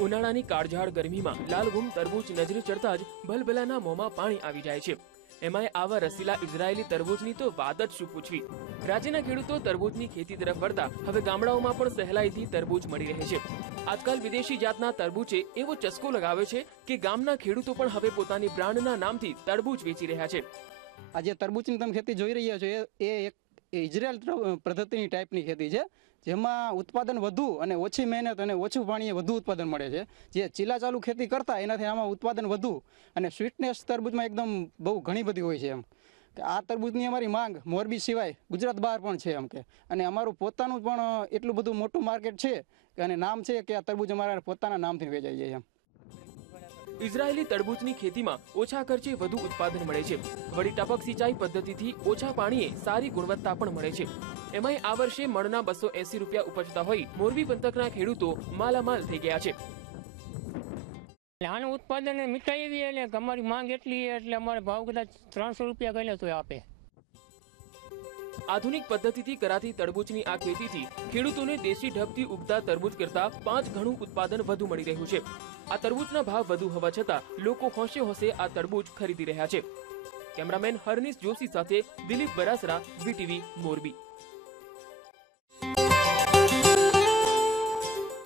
ઉનાળાની કાળઝાળ ગરમીમાં લાલગુમ તરબૂચ, નજરે ચડતા જ ભલભલાના મોંમાં પાણી આવી જાય છે. એમાંય આવા રસીલા ઇઝરાયેલી તરબૂચની તો વાત જ શું પૂછવી? રાજ્યના ખેડૂતો તરબૂચની ખેતી તરફ વળતા હવે ગામડાઓમાં પણ સહેલાઈથી તરબૂચ મળી રહે છે. આજકાલ વિદેશી જાતના તરબૂચે એવો ચસ્કો લગાવ્યો છે કે ગામના ખેડૂતો પણ હવે પોતાની બ્રાન્ડના નામથી તરબૂચ વેચી રહ્યા છે. આજે તરબૂચની તમે ખેતી જોઈ રહ્યા છો એ એક ઇઝરાયલ ત્ર- પદ્ધતિની ટાઈપની ખેતી છે, જેમાં ઉત્પાદન વધુ અને ઓછી મહેનત અને ઓછું પાણીએ વધુ ઉત્પાદન મળે છે. જે ચીલા ચાલુ ખેતી કરતાં એનાથી આમાં ઉત્પાદન વધુ અને સ્વીટનેસ તરબૂજમાં એકદમ બહુ ઘણી બધી હોય છે એમ. કે આ તરબૂજની અમારી માંગ મોરબી સિવાય ગુજરાત બહાર પણ છે એમ કે. અને અમારું પોતાનું પણ એટલું બધું મોટું માર્કેટ છે અને નામ છે કે આ તરબૂજ અમારા પોતાના નામથી વેચાઈ જાય એમ. ઇઝરાયેલી તરબૂચની ખેતીમાં ઓછા ખર્ચે વધુ ઉત્પાદન મળે છે. વળી ટપક સિંચાઈ પદ્ધતિથી ઓછા પાણીએ સારી ગુણવત્તા પણ મળે છે. એમાંય આ વર્ષે મણના બસો એસી રૂપિયા ઉપજતા હોય મોરબી પંથકના ખેડૂતો માલામાલ થઈ ગયા છે. આનું ઉત્પાદન મીઠાઈ એવી એટલે અમારી માંગ એટલી એટલે અમારે ભાવ કદાચ ત્રણસો રૂપિયા ગયેલો તો આપે. આધુનિક પદ્ધતિથી કરાતી તરબૂચની આ ખેતીથી ખેડૂતોને દેશી ઢબથી ઉગતા તરબૂચ કરતા પાંચ ગણું ઉત્પાદન વધુ મળી રહ્યું છે. આ તરબૂચના ભાવ વધુ હોવા છતાં લોકો હોંશે હોંશે આ તરબૂચ ખરીદી રહ્યા છે. કેમેરામેન હરનીશ જોશી સાથે દિલીપ બરાસરા, વીટીવી મોરબી.